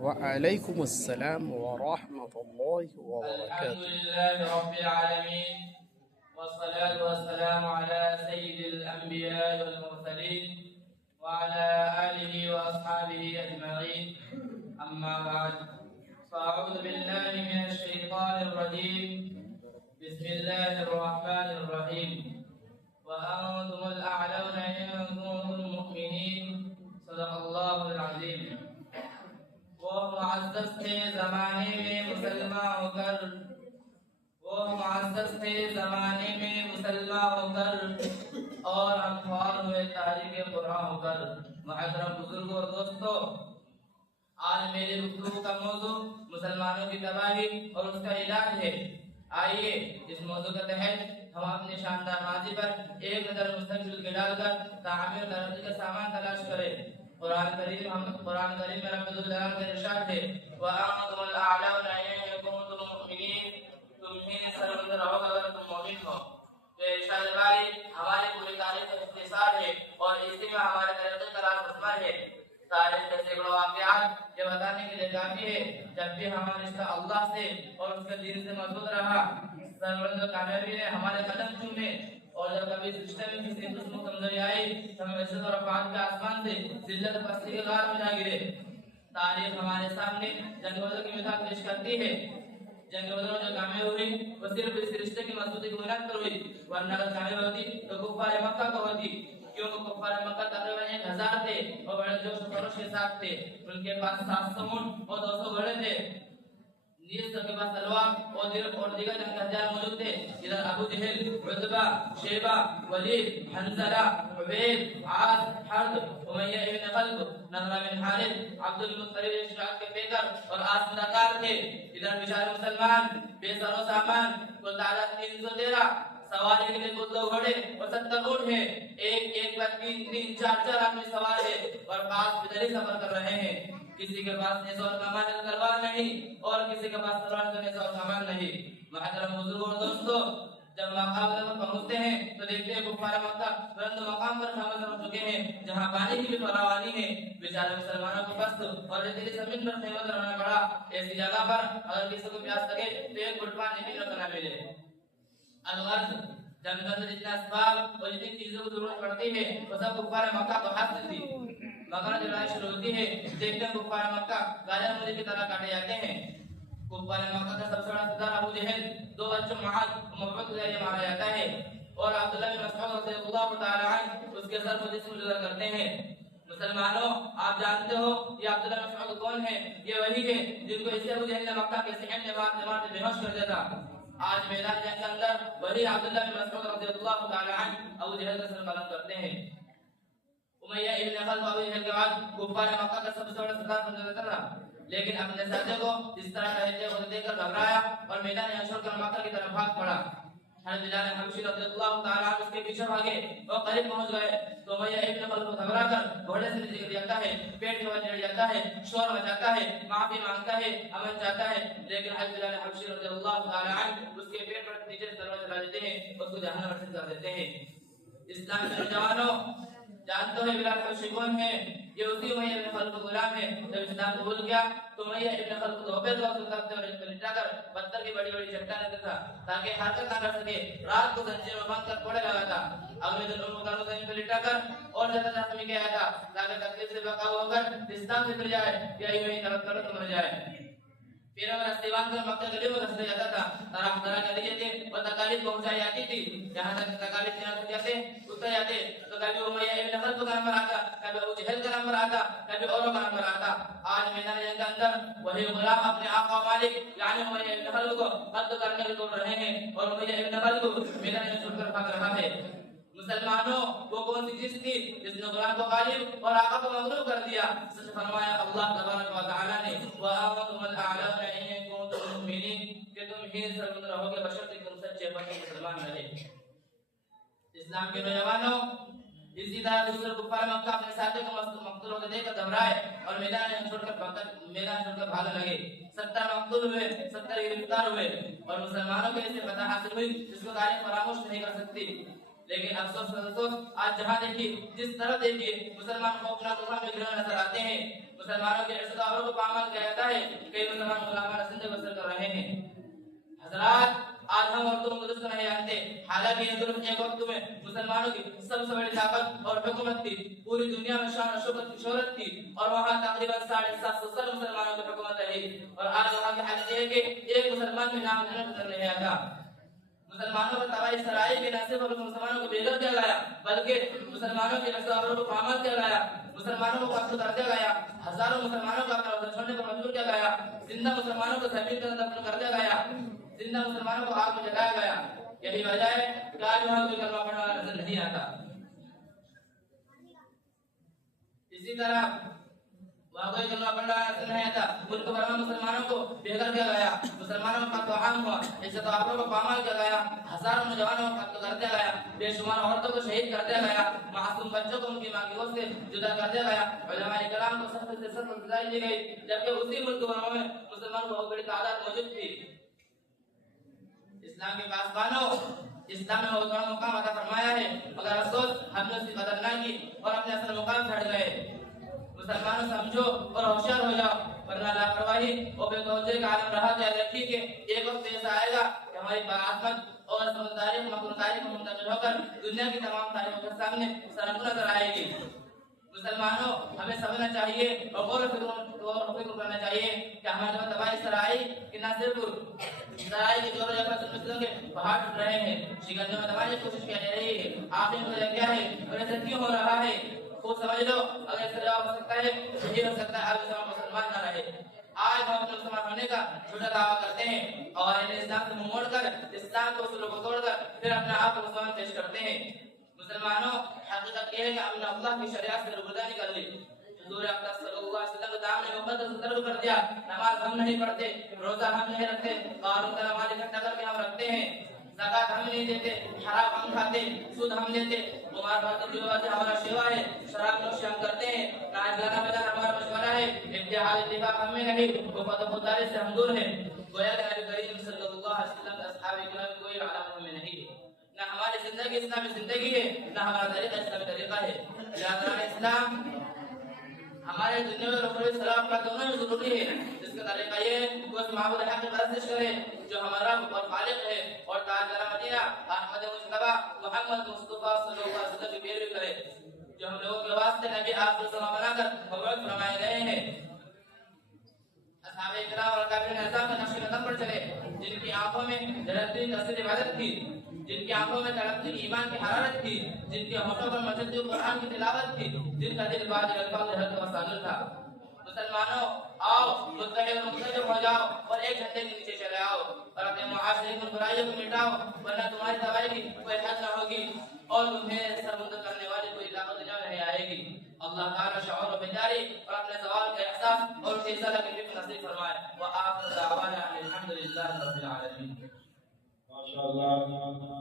وعليكم السلام ورحمة الله الحمد وبركاته. لله رب العالمين، والصلاة والسلام على سيد الأنبياء والمرسلين وعلى آله وأصحابه أجمعين. أما بعد، فأعوذ بالله من الشيطان الرجيم. بسم الله الرحمن الرحيم. وأنتم الأعلون إن كنتم مؤمنين. صدق الله العظيم. وہ معزز تھے زمانے میں مسلمان ہو کر، وہ معزز تھے زمانے میں مسلمان ہو کر، اور انوار ہوئے تاریخ قرآن ہو کر۔ محترم بزرگوں اور دوستو، آج میرے گفتگو کا موضوع مسلمانوں کی تباہی اور اس کا علاج ہے۔ آئیے اس موضوع کے تحت ہم اپنے شاندار ماضی پر ایک نظر مستقبل کے ڈال کر تعمیر ترقی کا سامان تلاش کریں۔ قرآن کریم میں رب العالمین کا ارشاد ہے وَأَنْتُمُ الْأَعْلَوْنَ إِن كُنتُم مُّؤْمِنِينَ، تم ہی سربلند رہو گے اگر تم مومن ہو۔ تو ارشاد باری ہماری پوری تاریخ کا اختصار ہے اور اسی میں ہمارے ترقی کا راز مسمر ہے۔ تاریخ کے سینکڑوں واقعات یہ بتانے کے لیے کافی ہے جب بھی ہمارا رشتہ اللہ سے اور اس کے دین سے مضبوط رہا، سربلند کامیابی نے ہمارے قدم چومے، اور جب کبھی اس رشتے میں کسی قسم کی کمزوری آئی تو ہم عزت اور رفعت کے آسمان سے ذلت و پستی کے غار میں جا گرے۔ تاریخ ہمارے سامنے جنگ بدر کی مثال پیش کرتی ہے۔ جنگ بدر میں جو کامیاب ہوئی وہ صرف اس رشتے کی مضبوطی کی بنیاد پر ہوئی، ورنہ اگر کامیاب ہوتی تو کفار مکہ کو ہوتی، کیونکہ کفار مکہ تقریباً 1000 تھے اور بڑے جوش و خروش کے ساتھ تھے۔ ان کے پاس 700 اونٹ اور 200 گھوڑے تھے، نیز سب کے پاس تلوار اور دیگر جنگ کے ہتھیار موجود تھے۔ ادھر ابو جہل، عتبہ، شیبہ، ولید، حنظلہ، عبید، عاص، حرب، امیہ ابن خلف، نضرہ بن حارث، عبد المطلب اشراق کے پیکر اور آسمدار تھے۔ ادھر بیچارے مسلمان بے سر و سامان، کل تعداد 313، سواری کے لیے 2 گھوڑے اور 70 اونٹ ہیں، ایک پر 3 4 آدمی سوار ہے اور 5 پیدل سفر کر رہے ہیں۔ کسی کے پاس نیزہ اور کمان تلوار نہیں اور کسی کے پاس تلوار نیزہ اور کمان نہیں۔ محترم بزرگوں اور دوستو، جب مقام پر پہنچتے ہیں تو دیکھتے ہیں کفار مکہ بلند مقام پر حملہ کر چکے ہیں جہاں پانی کی بھی فراوانی ہے۔ بیچارے مسلمانوں کو پست اور ریتیلی زمین پر خیمہ کرنا پڑا۔ ایسی جگہ پر اگر کسی کو پیاس لگے تو ایک گھٹ پانی پینے کو نہ ملے۔ الغرض، جنگ کے اندر جتنے اسباب اور جتنی چیزوں کی ضرورت پڑتی ہے وہ سب کفار مکہ کو حاصل تھی۔ مگر جب لڑائی شروع ہوتی ہے دیکھتے ہیں کفار مکہ گاجر مولی کی طرح کاٹے جاتے ہیں۔ کفار مکہ کا سب سے بڑا سردار ابو جہل 2 بچوں معاذ و محبت کے ذریعے مارا جاتا ہے، اور عبداللہ بن مسعود رضی اللہ تعالی عنہ اس کے سر پر جسم جدا کرتے ہیں۔ مسلمانوں، آپ جانتے ہو یہ عبداللہ بن مسعود کون ہے؟ یہ وہی ہے جن کو اسے ابو جہل نے مکہ کے صحن میں مارتے بے ہوش کر دیا تھا۔ آج میدان جنگ کے اندر وہی عبداللہ بن مسعود رضی اللہ تعالی عنہ ابو جہل کا سر قلم کرتے ہیں۔ امیہ ابن خلف ابو جہل کے بعد کفار مکہ کا سب سے بڑا سردار بن کر رہا، لیکن اپنے ساتھی کو اس طرح کہتے ہوئے دیکھ کر گھبرایا اور میدان چھوڑ کر مکہ کی طرف بھاگ پڑا۔ حضرت بلال حبشی رضی اللہ تعالی عنہ اس کے پیچھے بھاگے اور قریب پہنچ گئے تو امیہ ابن خلف گھبرا کر گھوڑے سے نیچے گر جاتا ہے، پیٹ کے بل چڑھ جاتا ہے، شور مچاتا ہے، معافی مانگتا ہے، امن چاہتا ہے، لیکن حضرت بلال حبشی رضی اللہ تعالی عنہ اس کے پیٹ پر نیچے سے تلوار چلا دیتے ہیں اور اس کو جہنم میں ڈال دیتے ہیں۔ اسلام کے نوجوانوں، جانتے ہو بلال حبشی کون ہے؟ یہ اسی امیہ ابن خلف کا غلام ہے۔ جب اسلام قبول کیا تو امیہ ابن خلف کو دھوپے سے اتارتے اور لٹا کر پتھر کی بڑی بڑی چٹانیں دیتا تھا تاکہ حرکت نہ کر سکے۔ رات کو زنجیر میں باندھ کر کوڑے لگاتا، اگلے دن ان کو زمین پر لٹا کر اور زیادہ زخمی کیا تھا تاکہ تکلیف سے بقا ہو کر اسلام سے پھر جائے یا یوں ہی طرف مر جائے۔ پھر اگر استیوان کر مکہ گلی میں رستے جاتا تھا، طرح طرح کے لیے تھے اور تکالیف پہنچائی جاتی تھی، جہاں تک تکالیف نہیں جاتے اتر جاتے تو کبھی امیہ ابن خلف کا نمبر آتا، کبھی ابو جہل کا نمبر آتا، کبھی اوروں کا نمبر آتا۔ آج میدان جنگ کے اندر وہی غلام اپنے آقا مالک یعنی امیہ ابن خلف کو قتل کرنے کے ڈھونڈ رہے ہیں اور امیہ ابن خلف میدان میں چھوڑ کر بھاگ رہا ہے۔ مسلمانوں، وہ کون سی چیز تھی جس نے غلام کو غالب اور آقا کو مغلوب کر دیا؟ سچ فرمایا اللہ تبارک و تعالی نے وَأَنْتُمُ الْأَعْلَوْنَ إِن كُنتُم مُؤْمِنِينَ کہ تم ہی سربلند رہو گے بشرط تم سچے پکے مسلمان رہے۔ اسلام کے نوجوانوں، اسی طرح دوسرے کفار مکہ اپنے ساتھی کو مقتول ہوتے دیکھ کر گھبرائے اور میدان چھوڑ کر بھاگنے لگے۔ 70 مقتول ہوئے، 70 گرفتار ہوئے اور مسلمانوں کو اسے فتح حاصل ہوئی جس کو تاریخ فراموش نہیں کر سکتی۔ لیکن افسوس آج جہاں دیکھیے جس طرح دیکھیے مسلمان خوفناک طوفان میں گرے نظر آتے ہیں۔ مسلمانوں کی عزت و آبرو کو پامال کیا جاتا ہے. کئی مسلمان غلامانہ زندگی بسر کر رہے ہیں. حضرات آج ہم اور تم درست نہیں جانتے، حالانکہ یہ ظلم ایک وقت میں مسلمانوں کی سب سے بڑی طاقت اور حکومت تھی. پوری دنیا میں شان و شہرت تھی اور وہاں تقریباً 750 سال مسلمانوں کی حکومت رہی. اور آج وہاں کی حالت یہ ہے کہ ایک مسلمان بھی نام نظر نہیں آتا. مسلمانوں پر تباہی سرائی بھی نہ صرف مسلمانوں کو بے گھر کیا گیا بلکہ مسلمانوں کے عزت و آبرو کو پامال کیا گیا، مسلمانوں کو قتل کر دیا گیا، ہزاروں مسلمانوں کو اپنا وطن چھوڑنے پر مجبور کیا گیا، زندہ مسلمانوں کو زمین کے اندر دفن کر دیا گیا، زندہ مسلمانوں کو آگ میں جلایا گیا. یہی وجہ ہے کہ آج وہاں کوئی کلمہ پڑھنے والا نظر نہیں آتا. اسی طرح وہاں کوئی کلمہ پڑھنے والا نظر نہیں آتا. ملک بھر میں مسلمانوں کو بے گھر کیا گیا، مسلمانوں کا قتل عام ہوا، عزت و آبرو کو پامال کیا گیا، ہزاروں نوجوانوں کو قتل کر دیا گیا، بے شمار عورتوں کو شہید کر دیا گیا، معصوم بچوں کو ان کی ماں کی گود سے جدا کر دیا گیا، علماء کرام کو سخت سے سخت سزائیں دی گئی، جبکہ اسی ملک بھر میں مسلمانوں کو بہت بڑی تعداد موجود تھی. اسلام کے پاسبانوں، اسلام نے بہت بڑا مقام عطا فرمایا ہے، مگر افسوس ہم نے اس کی قدر نہ کی اور اپنے اصل مقام سے ہٹ گئے. مسلمانوں سمجھو اور ہوشیار ہو جاؤ، ورنہ لاپرواہی اور بے توجہی کا عالم رہا تو یاد رکھیے کہ ایک وقت ایسا آئے گا کہ ہماری عظمت اور سمجھداری مکروکاری کو منتقل ہو کر دنیا کی تمام تاریخوں کے سامنے سرنگو نظر آئے گی. مسلمانوں ہمیں سمجھنا چاہیے اور غور و فکر کرنا چاہیے کہ ہمارے جو تباہی سرائی کہ نہ صرف سرائی کے جوڑوں جگہ مسلموں کے پہاڑ ٹوٹ رہے ہیں، شکنجے میں دبانے کی کوشش کی جا رہی ہے. آخر میں کیا ہے اور ایسا کیوں ہو رہا ہے خوب سمجھ لو. اگر اس کا جواب ہو سکتا ہے تو یہ ہو سکتا ہے آپ مسلمان نہ رہے. آج ہم اپنے مسلمان ہونے کا جھوٹا دعویٰ کرتے ہیں اور اسلام سے منہ موڑ کر اسلام کے اصولوں کو توڑ کر پھر اپنے آپ کو مسلمان پیش کرتے ہیں. مسلمانوں حقیقت یہ ہے کہ ہم نے اللہ کی شریعت سے روگردانی کر لی. حضور اقدس صلی اللہ علیہ وسلم کا دامن مقدس ضرب کر دیا. نماز ہم نہیں پڑھتے، روزہ ہم نہیں رکھتے، قارون کا مال اکٹھا کر کے ہم رکھتے ہیں، زکات ہم نہیں دیتے، حرام ہم کھاتے، سود ہم لیتے، قمار بازی جوا ہمارا شیوا ہے، شراب نوشی ہم کرتے ہیں، ناچ گانا بجانا ہمارا مشورہ ہے، اتحاد اتفاق ہم میں نہیں، وفاد و خودداری سے ہم دور ہیں. گویا کہ نبی کریم صلی اللہ علیہ وسلم کے اصحاب کرام کوئی علامت ہمیں نہیں ہے. نہ ہماری زندگی اسلامی زندگی ہے، نہ ہمارا طریقہ اسلامی طریقہ ہے. لہذا اسلام ہمارے دنیا میں اخروی صلاح کا دونوں میں ضروری ہے. اس کا طریقہ یہ ہے کہ اس معبود حق کی پرستش کرے جو ہمارا رب اور خالق ہے، اور تاجدار مدینہ احمد مجتبی محمد مصطفیٰ صلی اللہ علیہ وسلم کی پیروی کرے جو ہم لوگوں کے واسطے نبی آخر الزمان بنا کر مبعوث فرمائے گئے ہیں. اصحاب کرام اور کافرین اعظام کے نقش قدم پر چلے، جن کی آنکھوں میں جلتی تصویر عبادت تھی، جن کی آنکھوں میں تڑپتی ایمان کی حرارت تھی، جن کے ہونٹوں پر مچلتی قرآن کی تلاوت تھی، جن کا دل بعد الفاظ حد و صادر تھا. مسلمانوں آؤ متحد و متحد ہو جاؤ اور ایک جھنڈے کے نیچے چلے آؤ اور اپنے معاشرے کی برائیوں کو مٹاؤ، ورنہ تمہاری تباہی کی کوئی حد نہ ہوگی اور تمہیں سرمندر کرنے والی کوئی طاقت نہیں آئے گی. اللہ تعالی شعور و بیداری اور اپنے زوال کا احساس اور اسی صلاح کی فکر نصیب فرمائے. وآخر دعوانا الحمدللہ رب العالمین. ماشاءاللہ.